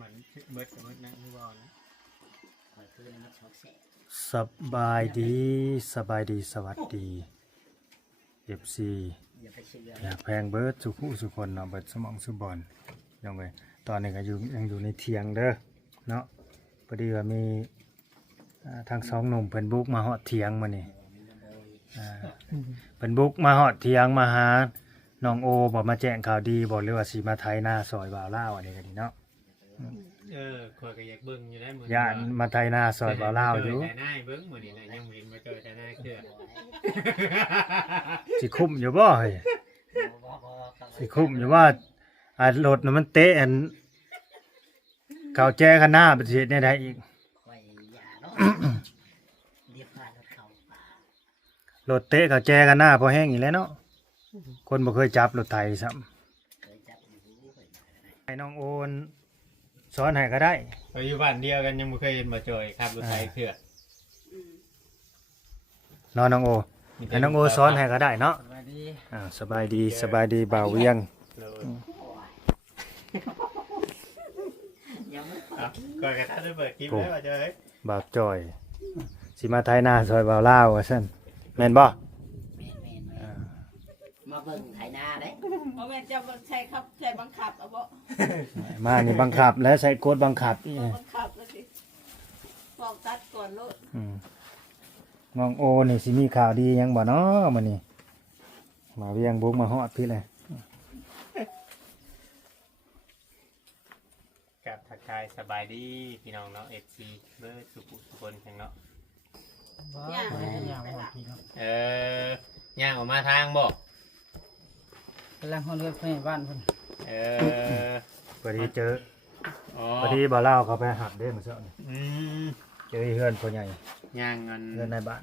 มันเบิดกับเบิดนั่งที่บ่อนะสบายดีสบายดีสวัสดี FC อยากแพงเบิร์ดสุขุสุคนเนาะเบิร์ดสมองสุบอลยังไงตอนนี้ก็ยังอยู่ในเทียงเด้อเนาะพอดีว่ามีทางสองหนุ่มเพิ่นบุกมาฮอดเทียงมานี่เพิ่นบุกมาฮอดเทียงมาหาน้องโอบอกมาแจ้งข่าวดีบอกเลยว่าสิมาไทยหน้าซอยบ่าวลาวอันนี้ก็ดีเนาะคอยก็อยากเบิ่งอยู่ได้มื้ย่านมาไทยหน้าซอยบ่าวลาวอยู่แต่หน้าเบิ่งมื้อนี้น่ะยังเห็นมาเจอแต่หน้าเคือสิคุ้มอยู่บ่เฮ้ยสิคุ้มอยู่ว่ารถน่ะมันเตะอันเก่าแจ้คันหน้าเป็นสิเฮ็ดแนวใดอีกรถเตะเก่าแจ้คันหน้าพอแห้งอีกแล้วเนาะคนบ่เคยจับรถไถซ้ำให้น้องโอนสอนให้ก็ได้ไปอยู่บ้านเดียวกันยังบ่เคยเห็นมาเจอครับรถไถเคือน้องโอให้น้องโอสอนให้ก็ได้เนาะสบายดีสบายดีบ่าวเวียงก่อนกระทั่งได้เปิดคลิปแล้วว่าเจอบ่าวจ่อยสิมาไทยหน้าซอยบ่าวลาวว่าซั่นแม่นบ่มาเบิ่งไถนาเด้บ่แม่นจะใช้ครับใช้บังคับเอาบ่มานี่บังคับแล้วใส่กดบังคับบังคับแล้วสิบอกตัดก่อนโลดน้องโอนี่สิมีข่าวดียังบ่เนาะมื้อนี้มาเวียงบุกมาฮอดพี่เลยกับทักทายสบายดีพี่น้องเนาะ FC เบิดสุขทุกคนทั้งเนาะย่างออกมาทางบ่กำลังฮอดเรือนเพิ่นบ้านเพิ่นพอดีเจอพอดีบ่าวลาวเขาไปหับเด้มื้อเช้านี่เจอเฮือนพ่อใหญ่ย่างเงินเฮือนในบ้าน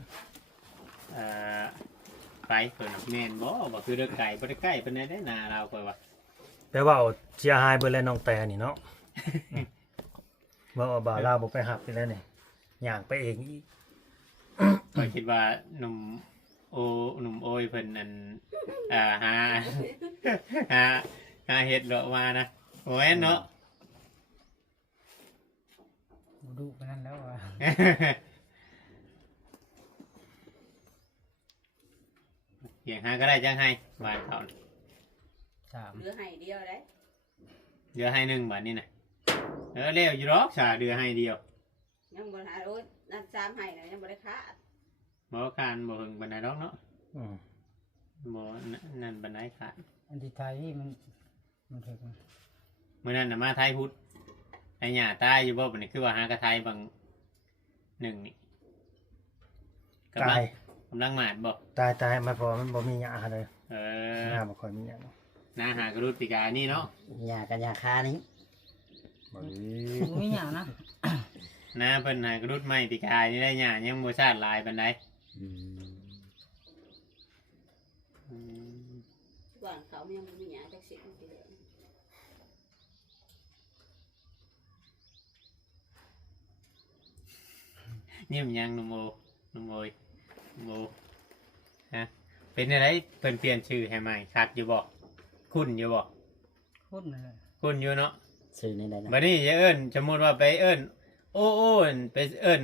ไปเพิ่นแม่นบ่คือเด้อไก่บ่ได้ใกล้ปานใดได้นาเราค่อยว่าแต่ว่าเสียหายเบิดแล้วน้องแต่นี่เนาะว่าบ่าวลาวบ่ไปหับนี่แล้วนี่ย่างไปเองอีกข้อยคิดว่าหนุ่มโอยเพิ่นนั่นหาเฮ็ดเลาะมานะโอ้ยเนาะดูไปนั่นแล้วว่ะเพียงหาก็ได้จังให้บาทเขา3เหลือให้เดียวได้เหลือให้1บาทนี่น่ะเร็วอยู่หรอกจ้าเหลือให้เดียวยังบ่หาโอ้ยนั่น3ให้น่ะยังบ่ได้ขาดบ่การบ่ถึงปานใดดอกเนาะบ่นั่นปานใดขาดอันที่ไทยนี่มันถึงมื้อนั้นน่ะมาไทยพุทธไอ้หญ้าตายอยู่บ่บัดนี้คือว่าหากระไทยบาง1นี่กำลังหมาดบ่ตายมาพอมันบ่มีหญ้าเลยหญ้าบ่ค่อยมีหญ้านาหากระดุดปีกานี่เนาะหญ้ากับหญ้าคานี่บ่มีหญ้านะนาเพิ่นหากระดุดไม้ปีกานี่ได้หญ้ายังบ่ชาติหลายปานใดว่างเขายังบ่มีหยังจักสิทีเดียวยิ้มยังนุ่มโอยฮะเป็นอะไรเพิ่นเปลี่ยนชื่อให้ใหม่คักอยู่บ่คุ้นอยู่บ่คุ้นเลยคุ้นอยู่เนาะชื่อนี่ได้บัดนี้อย่าเอิ้นสมมุติว่าไปเอิ้นโอ้ไปเอิ้น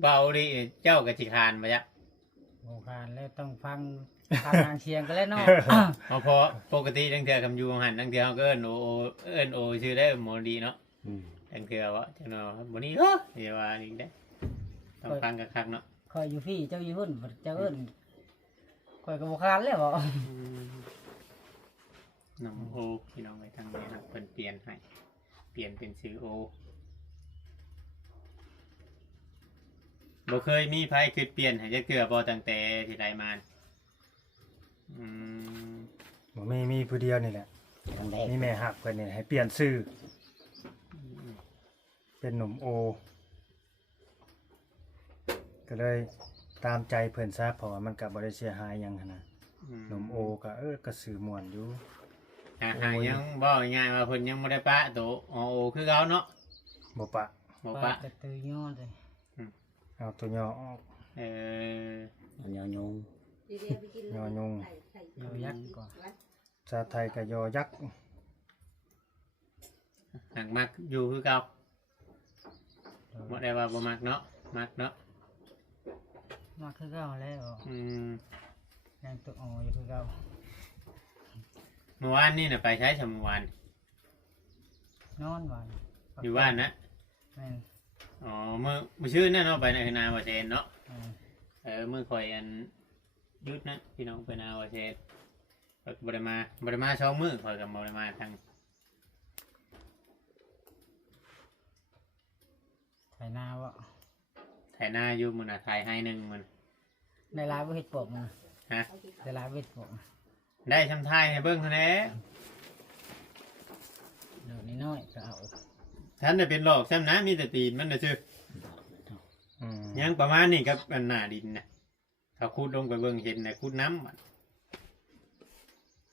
เบาดิเจ้าก็สิคานบ่จ๊ะบ่คานแล้วต้องฟังนางเชียงก็แล้วเนาะเพราะปกติจังเทื่อคำอยู่หันจังเทื่อเฮาก็เอิ้นโอชื่อได้หมอดีเนาะจังเทื่อว่าจังเนาะบ่นี้อย่าว่านี่ได้ต้องฟังคักๆเนาะคอยอยู่พี่เจ้าอยู่หุ่นเจ้าเอิ้นคอยก็บ่คานแล้วบ่น้องโอพี่น้องไปทางนี้ครับเพิ่นเปลี่ยนให้เปลี่ยนเป็นชื่อโอบ่เคยมีไผคือเปลี่ยนให้จักเทื่อบ่ตั้งแต่ที่ได้มาบ่มีผู้เดียวนี่แหละนี่แม่ฮักเพิ่นนี่ให้เปลี่ยนชื่อเป็นหนุ่มโอก็เลยตามใจเพิ่นซะเพราะว่ามันก็บ่ได้เสียหายหยังหั่นน่ะหนุ่มโอก็สื่อม่วนอยู่ยังบ่ง่ายว่าเพิ่นยังบ่ได้ปะโตโอคือเก่าเนาะบ่ปะแต่ตัวย่อเลยเอาตัวย่อออกย่อยงย่อยงยอยักษ์ก่อนชาไทยกับยอยักษ์ หากมักอยู่คือเก่าบ่ได้ว่าบ่มักเนาะมักเนาะ มาคือเก่าแล้ว อืม ยังตัวอ่ออยู่คือเก่า เมื่อวานนี่น่ะไปใช้ชำเมื่อวาน นอนวัน อยู่บ้านนะ แม่น อ๋อมื้อชื่อนั่นเนาะไปในนาว่าเซนเนาะ แม่น มื้อข่อยอันหยุดนะพี่น้องไปนาว่าเซนบ่ได้มาสองมื้อข่อยก็บ่ได้มาทาง ไถนาวะ ไถนาอยู่มื้อน่ะไถให้หนึงมัน ในร้านบ่เฮ็ดปกมัน ฮะ ในร้านบ่เฮ็ดปก ได้ชำทายให้เบิ่งเท่านั้น เดี๋ยวนี้น้อยก็เอา ท่านได้เป็นหลอกซ้ำนะมีแต่ตีนมันน่ะซื่อ อืม ยังประมาณนี้ครับอันหน้าดินน่ะเขาขุดลงไปเบิ่งเห็นน่ะขุดน้ำมัน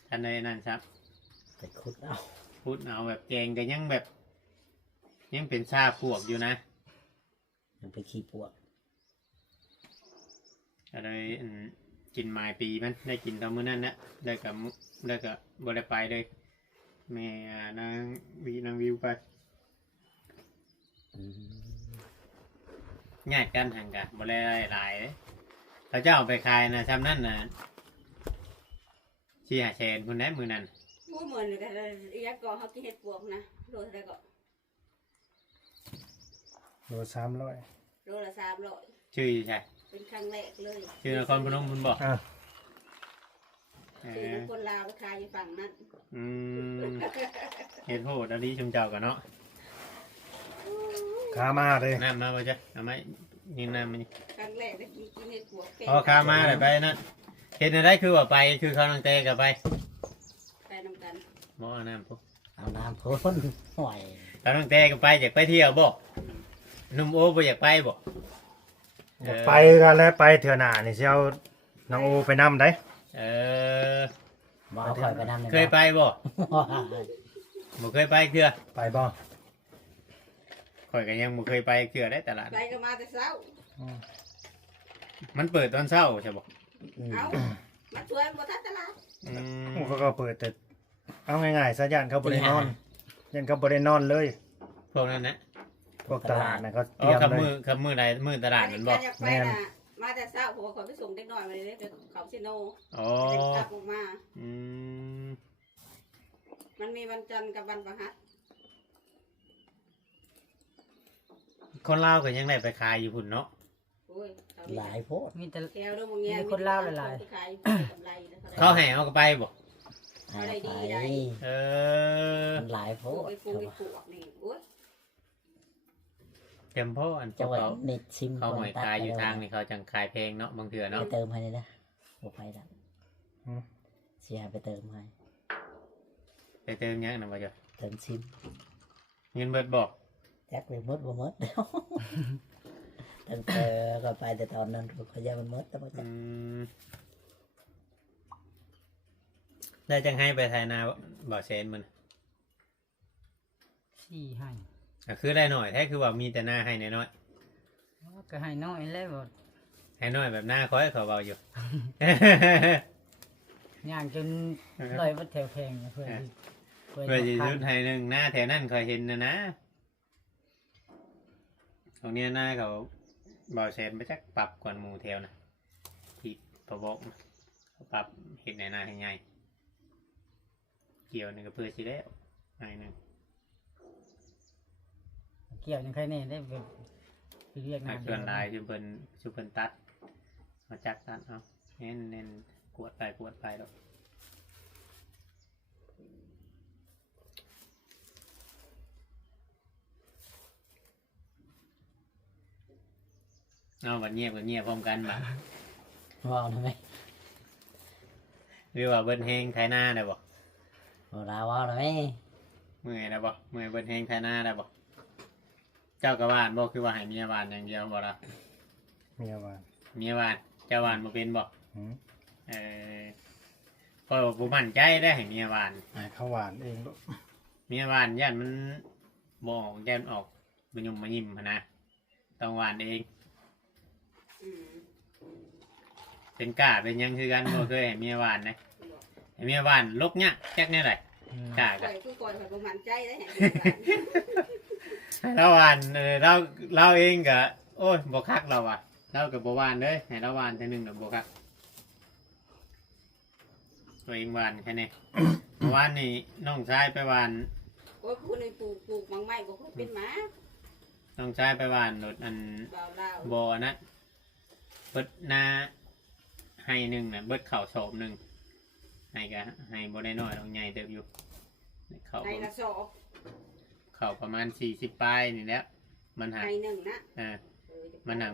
ท่านใดนั่นครับ ไปขุดเอา ขุดเอาแบบแกงก็ยังแบบ ยังเป็นซาพวกอยู่นะ มันไปขี้ปวก ก็เลยกินไม้ปีมันได้กินตอนมื้อนั้นนะได้กับบ่ได้ไปเลยแม่นางวิวไป อืม ง่ายกันหังกันบ่ได้หลายเลยเขาเจ้าเอาไปขายนะซ้ำนั้นนะชี้หาแชนคนได้มือนั้น พูดเหมือนกันอีกก็เขากินเห็ดปวกนะโลเท่าไรก็ โล300 โลละ300ชื่อใช่ เป็นครั้งแรกเลย ชื่อนครพนมคุณบอก อ่ะ คือคนลาวไปขายอยู่ฝั่งนั้น อืมเฮ็ดโหดอันนี้ชุมเจ้ากันเนาะ ขามาเลย น้ำมาบ่จ้ะเอาไหมยิงน้ำมัน ครั้งแรกได้กินเห็ดปวก อ๋อข้ามาเลยไปนั่นเห็นอะไรคือว่าไปคือเขาลังเตะกับไป ไปนำกัน บ่เอาน้ำปุ๊บ เอาน้ำพ่นห่วย เขาลังเตะกับไปอยากไปเที่ยวบ่หนุ่มโอบ่อยากไปบ่ ไปกันแล้วไปเถื่อหน้านี่สิเอาน้องโอไปนำได้ เออ บ่เอาข่อยไปนำเลย เคยไปบ่บ่เคยไปเคือ ไปบ่ ข่อยก็ยังบ่เคยไปเคือได้ตลาด ไปก็มาแต่เช้า มันเปิดตอนเช้าใช่บ่ อืม เอามาช่วยบ่ทันตลาด อืม โอ้เขาก็เปิดแต่เอาง่ายๆซะย่านเขาบ่ได้นอนย่านเขาบ่ได้นอนเลย พวกนั้นนะ พวกตลาดน่ะเขาเต อ๋อ รียม ขับ เล มือย ขับมือใดมือตลาดมันบ่ อยากไปนะมาแต่เช้าผมขอไปส่งเด็กน้อยมาเลยเขาชิโน อ๋อ กลับออกมา อืม มันมีวันจันทร์กับวันพฤหัส คนลาวก็ยังได้ไปขายอยู่พุ่นเนาะ โอ้ย หลายโพด มีแต่ แถวด้วยมึงเงี้ย มีคนลาวหลาย ขายกำไรนะ เขาให้เอาก็ไปบ่ หายไป เออ มันหลายโพ ปลูก ด ไปปลูกไปปลูกนี่โอ้ย เต็มพ่ออันพ จั ว ง ก หวัด เขา เน็ตซิม เขาหอยขายอยู่ทางนี่เขาจังขายเพลงเนาะบางเถื่อ ไป เนาะ เติมให้เลยนะบ่ไปแล้วเสียไปเติมให้ ไปเติมยังนะบ่จ้ะ เติมซิม เงินเบิดบอก แจ็คไปหมดบ่หมดแล้วตั้งแต่ก็ไปแต่ตอนนั้นเขาจะมันหมดแล้วบ่ อื จัก มได้จังให้ไปไทยนาบ่เซนมัน สี่ให้ ก็คือได้หน่อยแท้คือว่ามีแต่หน้าให้น้อย ก็ให้น้อยแล้วบ่ ๆให้น้อยแบบหน้าคอยเขาเบาอยู่ ย่างจนลอยวัดแถวแพงเพื่อที่ เพื่อจะยุดให้หนึ่งหน้าแถวนั้นคอยเห็นนะตรงนี้หน้าเขาเบาเซนไปจักปรับกว่าหมู่แถวนะที่ประบอกนะเขาปรับเห็นในหน้าให้ใหญ่เกี่ยวนี่ก็เพื่อสิแล้วไงหนึ่ง เกี่ยวยังใครเนี่ยได้แบบเรียก หา งาน ส่วนลายชุเพิ่นตัดเอาจักตัดเอาเน้นกวดไปแล้วเอาบัดเงียบกับเงียบพร้อมกันบ่ ว้าวทำไม หรือว่าเบิ้นเฮงไทยหน้าได้บ่ บ่ลาว้าวทำไม เมื่อยได้บ่เมื่อยเบิ้นเฮงไทยหน้าได้บ่เจ้ากะบ้านบ่คือว่าให้เมียบ้านอย่างเดียวบ่ล่ะ เมียว่า เมียบ้านเจ้าบ้านบ่เป็นบ่ หืม เออพอยบ่มั่นใจได้ให้เมียบ้าน ให้เขาหวานเองลูก เมียบ้านย่านมันบ่ออกย่านออกบ่ยุ่มมายิ้มหั้นนะต้องหวานเอง อืม เป็นกล้าเป็นหยังคือกันบ่เคยให้เมียบ้านนะให้เมียบ้านลกเนี่ยจักแน่ได ห กล้า ก่ กั อน ยคือก่อยข่อยบ่มั่นใจได้แฮะ เราหวานเราเองก็โอ้ยบ่คักเราอ่ะเราก็บ่หวานเด้อให้เราหวานเทื่อนึงน่ะบ่คักตัวเองหวานแค่นี้ เมื่อวานนี่น้องชายไปหวาน โอ้ยคุณนี่ปลูกมังไม้บ่ค่อยเป็นหมา น้องชายไปหวานรถอัน บ่าวลาว บ่อนะเบิดหน้าให้หนึ่งน่ะเบิดเข่าโฉบหนึ่งให้ก็ให้บ่ได้น้อยลงใหญ่เติบอยู่เข่า ให้ละสอบ เข่าประมาณ40ปลายนี่แหล้วมันหา ให้หนึ่งนะ มันหา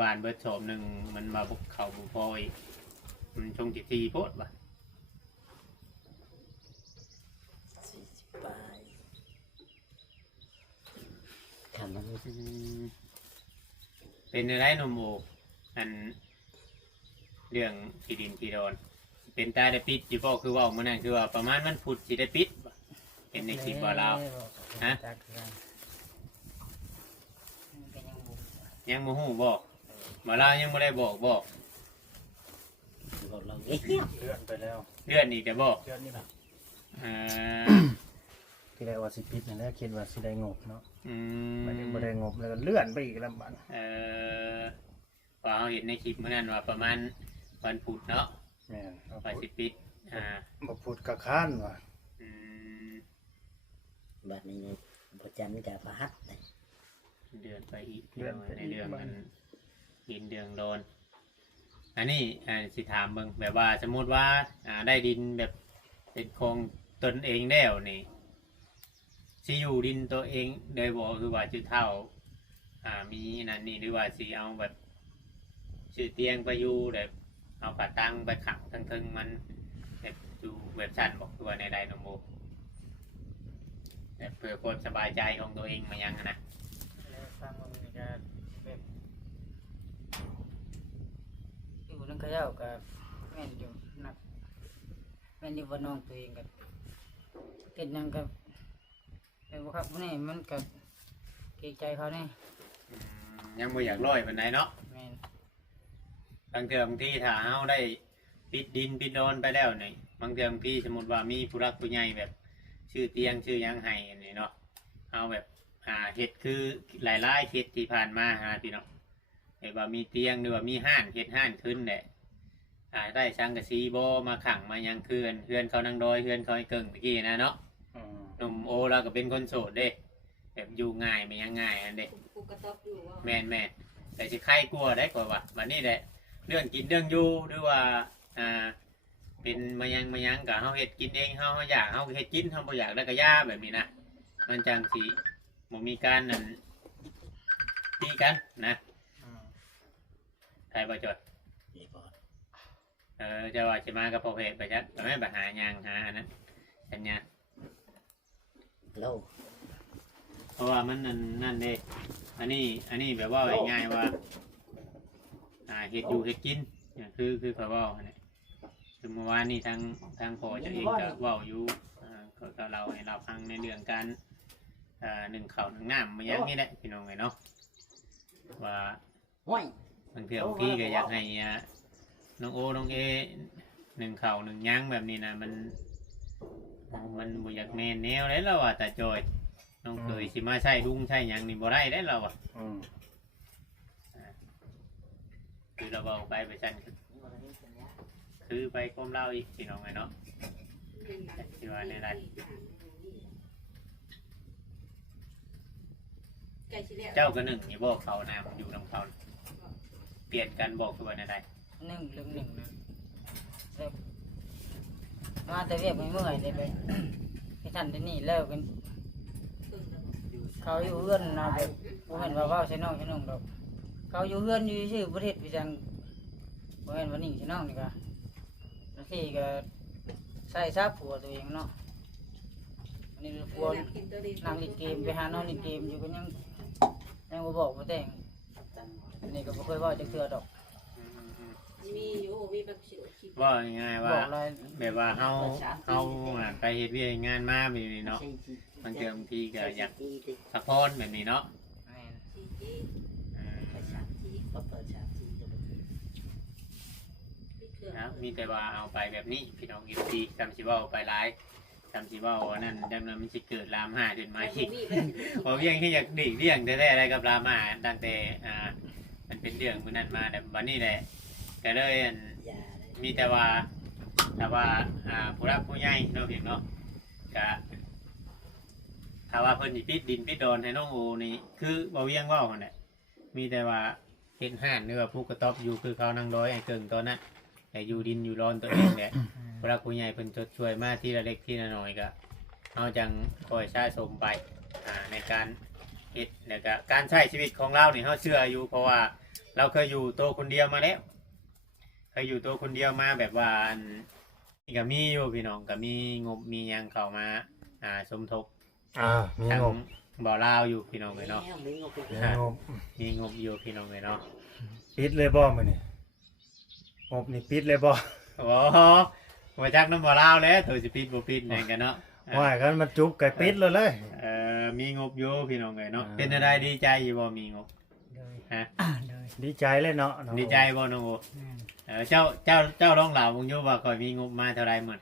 บานเบิดโฉบหนึ่งมันมาบุกเข่าบุพอยมันชงจิตทีโพดว่ะ 40 ปลายคำมัน เป็นอะไรหนมโออันเรื่องที่ดินที่โดนเป็นตาได้ปิดอยู่บ่คือว่ามันนั่นคือว่าประมาณมันผุดสิได้ปิดบ่เป็นในคลิปบ่เราว ฮะ ยังบ่ฮู้บ่บ่เราวยังบ่ได้บอกบ่ บอกเราเงียบ เลื่อนไปแล้ว เดือนอีกแต่บ่ เลื่อนนี่นะ อ่า ที่แรกว่าสิปิดนั่นแหละคิดว่าสิได้งบเนาะ อื มันยัง ม บ่ได้งบแล้วก็เลื่อนไปอีกแล้วบัด ว่าเราเห็นในคลิปมื้อนั้นว่าประมาณวันพุธเนาะ แม่นเอา ว่าสิปิดบ่พูดกะค้านว่ะ อืม บัดนี้บ่จันกับพระหัตถ์เลย เดือนไปอีกในเรื่องมันดินเดืองโดนอันนี้สิถามเบิ่งแบบว่าสมมุติว่าได้ดินแบบเป็นของตนเองแล้วนี่สิอยู่ดินตัวเองโดยบ่คือว่าจะเท่ามีนั่นนี่หรือว่าสิเอาแบบชื่อเตียงไปอยู่แบบเอากระตังไปขังทั้งมันแบบอยู่เว็บชั้นบอกตัวในใดนโมแบบเพื่อความสบายใจของตัวเองมายังนะ ฟังมันก็แบบอยู่นั่นเขาเจ้าก็แม่นอยู่นักแม่นอยู่ว่าน้องตัวเองก็เกิดหยังก็แบบว่าครับนี่มันก็เกรงใจเขานี่ ยังไม่อยากร้อยปานใดเนาะ แม่น บางเทื่อบางที่ถ้าเฮาได้ปิดดินปิดโดนไปแล้วนี่บางเทื่อบางที่สมมติว่ามีผู้รักผู้ใหญ่แบบชื่อเตียงชื่อหยังให้อันนี้เนาะเอาแบบเฮ็ดคือหลายๆเฮ็ดที่ผ่านมาพี่เนาะแบบว่ามีเตียงหรือว่ามีห้านเฮ็ดห้านขึ้นแหละได้สังกะสีบ่มาขังมายังเฮือนเขานางดอยเฮือนเขาไอ้เกิ่งตะกี้นะเนาะ อืม หนุ่มโอเราก็เป็นคนโสดเด้แบบอยู่ง่ายไม่ยังง่ายอันเด้ ปลูกกระต๊อบอยู่ว่า แม่นแต่สิใครกลัวได้กว่าว่ะวันนี้แหละเรื่องกินเรื่องอยู่หรือว่าเป็นมายังกับเฮาเฮ็ดกินเองเฮาอยากเฮาเฮ็ดกินเฮาบ่อยากได้ก็ย่าแบบนี้นะมันจังสิบ่มีการนั่นตีกันนะใครบ่จด นี่พอ จะว่าสิมากับพ่อเพชรไปจักบ่แม่นไปหาหยังหาอันนั้นสัญญา โล เพราะว่ามันนั่นเด้อันนี้แบบว่าง่ายๆว่าเฮ็ดอยู่เฮ็ดกินเนี่ยคือเขาเว้าอันนี้คือเมื่อวานนี้ทางพ่อเจะเองก็เว้าอยู่ก็เราให้เราฟังในเรื่องการหนึ่งข้าวหนึ่งน้ำมาอย่างนี้แหละพี่น้องไงเนาะว่า ห้วย บางเทื่อบางทีก็อยากให้น้องโอน้องเอหนึ่งข้าวหนึ่งย่างแบบนี้นะมันบ่อยากแม่นแนวเลยเราอ่ะแต่จอยน้องเคยสิมาใช้ดุงใช้หยังนี่บ่ได้ได้เราอ่ะ อืม คือเราเอาไปสั่นคือไปก้มเล่าอีกพี่น้องไงเนาะที่ว่าในไร ไก่สิแล้ว เจ้าก็หนึ่งนี่บอกเขาน้ำอยู่น้ำเขาเปลี่ยนกันบอกคือว่าในไร หนึ่งเรื่องหนึ่งนะแบบมาแต่เรียกไม่เมื่อยเลยไป ที่ท่านที่นี่แล้วกันเขาอยู่เอื้อนนะแบบผมเห็นว่าใช่น้องดอกเขาอยู่เอื้อนอยู่ชื่อประเทศพิจังผมเห็นว่านี่ใช่น้องนี่ก็แล้วที่ก็ใส่ซาผัวตัวเองเนาะอันนี้ผัวนั่งเล่นเกมไปหานอนเล่นเกมอยู่ก็ยังบ่บอกบ่แต่งอันนี้ก็บ่เคยเว่าจักเทื่อดอก มีอยู่มีแบบสิคิด ว่าง่ายๆ บ ว่า อกเลย แบบว่าเฮาไปเฮ็ดเวียกงานมาแบบนี้เนาะบางทีก็อยากพักผ่อนแบบนี้เนาะ แม่น สิที่ นะมีแต่ว่าเอาไปแบบนี้พี่น้องอีกทีคำสิว่าไปหลาย จำสิเว่าอันนั้นดังนั้นมันสิเกิดลามหาขึ้นมาอีก มีไป พอเวียงที่อยากดีกเลี่ยงแท้ๆอะไรกับลามหาตั้งแต่มันเป็นเรื่องมื้อนั้นมาแต่วันนี้แหละก็เลยอัน อย่าเลย มีแต่ว่าผู้รักผู้ใหญ่เนาะเพียงเนาะก็ถ้าว่าเพิ่นสิปิดดินปิดดอนให้น้องโอนี่คือบ่เวียงเว้าหั่นแหละมีแต่ว่าเฮ็ดห้านหรือว่าผู้กระต๊อบอยู่คือเขานั่งร้อยไอ้เกิงตอนนั้นแต่อยู่ดินอยู่ร้อนตัวเองแหละผู้รักผู้ใหญ่เพิ่นชดช่วยมาทีละเล็กทีละน้อยก็เฮาจังคอยสะสมไปในการเฮ็ดแล้วก็การใช้ชีวิตของเรานี่เฮาเชื่ออยู่เพราะว่าเราเคยอยู่ตัวคนเดียวมาแล้วเคยอยู่ตัวคนเดียวมาแบบว่านี่ก็มีอยู่พี่น้องก็มีงบมีหยังเข้ามาสมทบ มี ทาง งบ บ่อลาวอยู่พี่น้องเลยเนาะ มีงบอีก มี แล้ว งบ มีงบอยู่พี่น้องเลยเนาะ ปิดเลยบ่มื้อนี้งบนี่ปิดเลยบ่ โอ้โหมาจากน้ำบ่อลาวแล้วตัวสิปิดบ่ปิดแน่กันเนาะ ว่ากันมันจุบไก่ปิดเลยเลย มีงบอยู่พี่น้องเลยเนาะ อ่า เป็นอะไรดีใจอยู่บ่มีงบ โดย ฮะ โดย ดีใจเลยเนาะน้อง ดีใจบ่น้องโอ แม่น เจ้าลองเล่ามึงอยู่ว่าก่อยมีงบมาเท่าไรหมด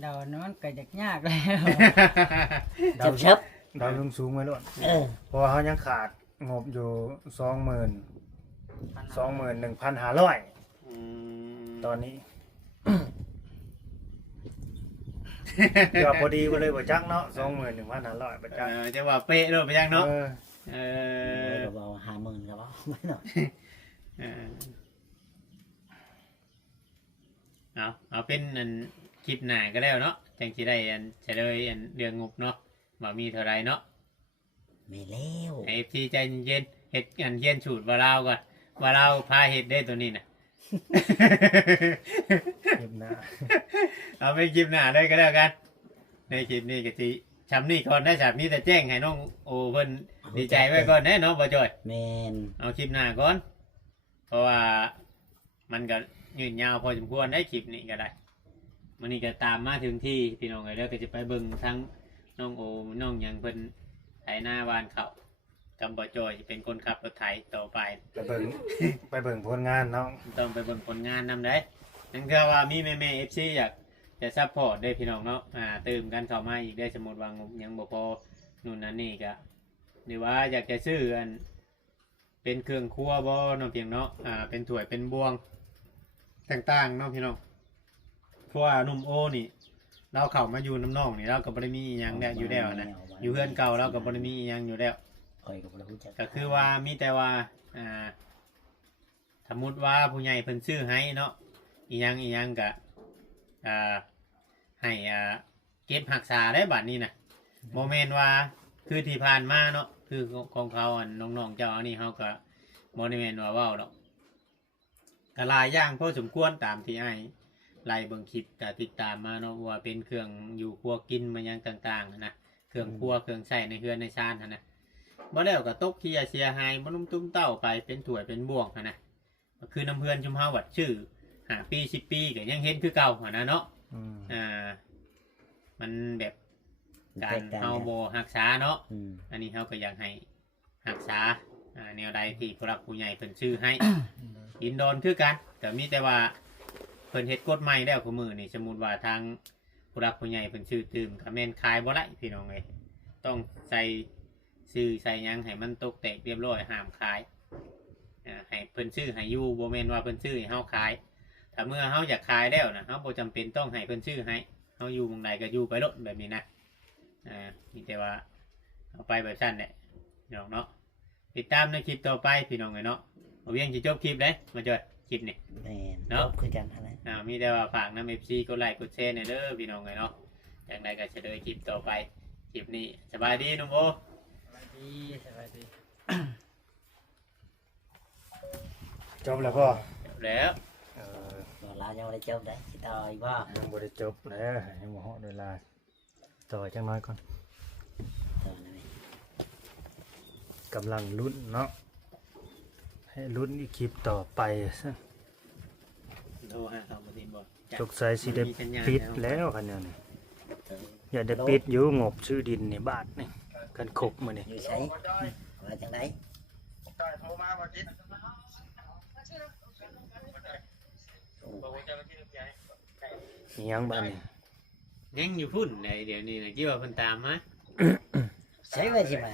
เดานั้นมันก็ยากแล้ว ดาว เชับ ดาวสูงไว้โลด ๆเออ เพราะว่าเขายังขาดงบอยู่21,500 อืม ตอนนี้ เดี๋ยวพอดีก็เลยบ่จักเนาะ21,500บ่จัก จะว่าเป๊ะเลยไปยังเนาะ เออ เอ ก็บอก50,000ก็บอกไม่หน่อย เออเอาเป็นอันคลิปหน้าก็แล้วเนาะจังสิได้อันเฉลยอันเรื่องงบเนาะว่ามีเท่าไรเนาะ ไม่แล้ว ไอ้พี่ใจเย็นเฮ็ดอันเย็นสูตรว่าเราก่อนว่าเราพาเฮ็ดได้ตัวนี้น่ะ เก็บหน้า เอาไปคลิปหน้าได้ก็แล้วกัน ในคลิปนี้ก็สิชำนี่ก่อนได้ฉากนี้แต่แจ้งให้น้องโอเพิ่นดีใจไว้ก่อนแน่เนาะบ่จอย แมน เอาคลิปหน้าก่อน เพราะว่ามันก็ยืนยาวพอสมควรได้คลิปนี้ก็ได้มันนี้ก็ตามมาถึงที่พี่น้องเลยแล้วก็จะไปเบิ่งทั้งน้องโอน้องหยังเพิ่นไถหน้าวานเขากำบ่จอยเป็นคนขับรถไถต่อไป ไปเบิ่ง ไปเบิ่งผลงานเนาะ ต้องไปเบิ่งผลงานนำได้นั่นคือว่ามีแม่ๆ FC อยากจะซัพพอร์ตได้พี่น้องเนาะเติมกันเข้ามาอีกได้สมมุติว่างบยังบ่พอนู่นนั่นนี่ก็หรือว่าอยากจะซื้ออันเป็นเครื่องครัวบ่เนาะเพียงเนาะเป็นถ้วยเป็นบวงต่างๆเนาะพี่น้องเพราะว่าหนุ่มโอนี่เราเข้ามาอยู่น้ำน้องนี่เราก็บ่ได้มีอิหยังแล้วอยู่แล้วนะอยู่เพื่อนเก่าเราก็บ่ได้มีอิหยังอยู่แล้ว คอยกับเราจัก ก็คือว่ามีแต่ว่าสมมติว่าผู้ใหญ่เพิ่นซื้อให้เนาะอีหยังก็ให้เก็บรักษาได้บัดนี้นะโมเมนต์ว่าคือที่ผ่านมาเนาะคือของเขาอันน้องๆเจ้าอันนี้เขาก็โมเมนต์ว่าเว้าดอกก็หลายอย่างพอสมควรตามที่ไอ้ไล่เบิ่งคลิปแต่ติดตามมาเนาะว่าเป็นเครื่องอยู่ครัวกินมันยังต่างๆนะเครื่องครัวเครื่องใช้ในเฮือนในชานนะ บ่แล้วก็ตกขี้ยาเสียหายบ่นุ่มตุ้มเต้าไปเป็นถ้วยเป็นบ่วงหั้นนะก็คือน้ำเพื่อนชุมเฮาวัดชื่อ5 ปี10 ปีก็ยังเห็นคือเก่าหั้นนะเนาะ อืม มันแบบการเฮาบ่รักษาเนาะ อืม อันนี้เฮาก็อยากให้รักษาแนวใดที่ผู้รักผู้ใหญ่เพิ่นชื่อให้ อินดอนคือกันก็มีแต่ว่าเพิ่นเฮ็ดกฎใหม่แล้วคือมื้อนี่สมมุติว่าทางผู้รักผู้ใหญ่เพิ่นชื่อตื่มก็แม่นขายบ่ได้พี่น้องเอ้ยต้องใส่ซื้อใส่หยังให้มันตกแตกเรียบร้อยห้ามขายให้เพิ่นซื้อให้อยู่บ่แม่นว่าเพิ่นซื้อให้เฮาขายถ้าเมื่อเฮาอยากขายแล้วนะเฮาบ่จำเป็นต้องให้เพิ่นซื้อให้เฮาอยู่หม้องใดก็อยู่ไปโลดแบบนี้นะมีแต่ว่าเอาไปแบบนั้นแหละพี่น้องเนาะติดตามในคลิปต่อไปพี่น้องเอ้ยเนาะบ่เวียงสิจบคลิปเด้มาจ่อยคลิปนี่ แมน เนาะ ครบคือกันอะไร มีแต่ว่าฝากน้ำ FC กดไลค์กดแชร์หน่อยเด้อพี่น้องเอ้ยเนาะอย่างไรก็จะเดินคลิปต่อไปคลิปนี้สบายดีหนุ่มโอ สวัสดีสวัสดี จบแล้วบ่ จบแล้ว เออ บอกเรายังไม่ได้จบได้สิต่ออีกว่า ยังบ่ได้จบแล้วให้บ่ฮอดเวลาต่อจังน้อยก่อน ต่อเลย กำลังลุ้นเนาะให้ลุ้นอีกคลิปต่อไปซะ โทรหาเขาบ่ติดบ่ สงสัยสิได้ปิดแล้วคันเนี้นี่อย่าได้ปิดอยู่งบซื้อดินในบ้านนี่กันครบมื้อนี้ อยู่ใช้ว่าจังได มีหยังบ้านนี่ ยังอยู่พุ่นไหนเดี๋ยวนี้นะกี่ว่าเพิ่นตามมา ใช้ไปสิมา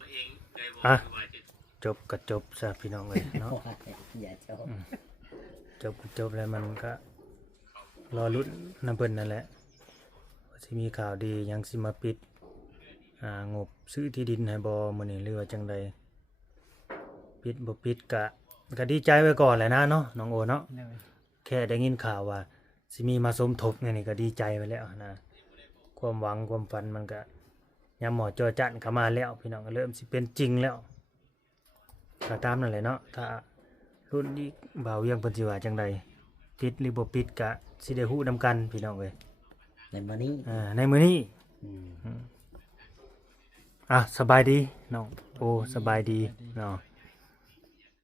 ตัวเองเลยบอกว่าจะ จบก็จบซะพี่น้องเอ้ยเนาะ อย่าเจ้า จบก็จบแล้วมันก็รอลุ้นนำเพิ่นนั่นแหละว่าสิมีข่าวดีหยังสิมาปิดงบซื้อที่ดินให้บ่มื้อนี้หรือว่าจังใดปิดบ่ปิดก็ดีใจไว้ก่อนแหละนะเนาะน้องโอเนาะ เลย แค่ได้ยินข่าวว่าสิมีมาสมทบเนี่ยนี่ก็ดีใจไปแล้วนะความหวังความฝันมันก็ยามหมอจอจันเข้ามาแล้วพี่น้องก็เริ่มสิเป็นจริงแล้วก็ตามนั่นแหละเนาะถ้ารุ่นนี้บ่าวเวียงเพิ่นสิว่าจังใดปิดหรือบ่ปิดก็สิได้ฮู้นํกันพี่น้องเอ้ย ในมื้อนี้ ในมื้อนี้ อืม สบายดีน้องโอ้สบายดีเนาะ